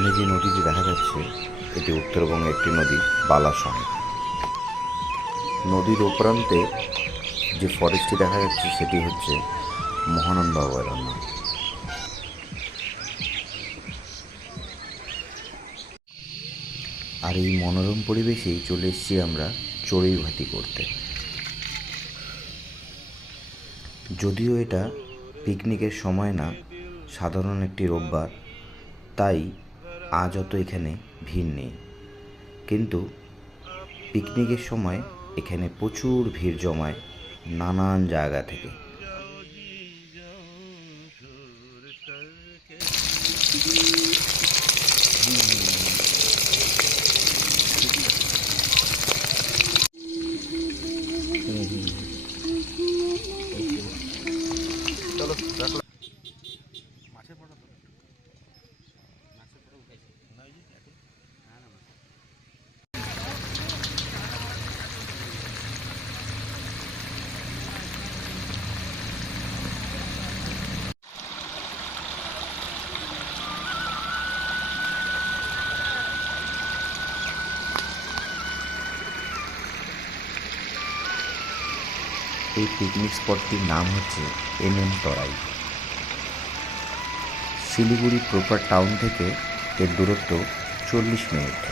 সামনে যে নদীটি দেখা যাচ্ছে এটি উত্তরবঙ্গের একটি নদী বালাসন। নদীর ওপ্রান্তে যে ফরেস্টটি দেখা যাচ্ছে সেটি হচ্ছে মহানন্দ অভয়ারণ্য। আর এই মনোরম পরিবেশেই চলে এসেছি আমরা চড়ুইভাতি করতে। যদিও এটা পিকনিকের সময় না, সাধারণ একটি রোববার, তাই আজ অত এখানে ভিড় নেই। কিন্তু পিকনিকের সময় এখানে প্রচুর ভিড় জমায় নানান জায়গা থেকে। এই পিকনিক স্পটটির নাম হচ্ছে MM তরাই। শিলিগুড়ি প্রপার টাউন থেকে এর দূরত্ব 40 মিনিট।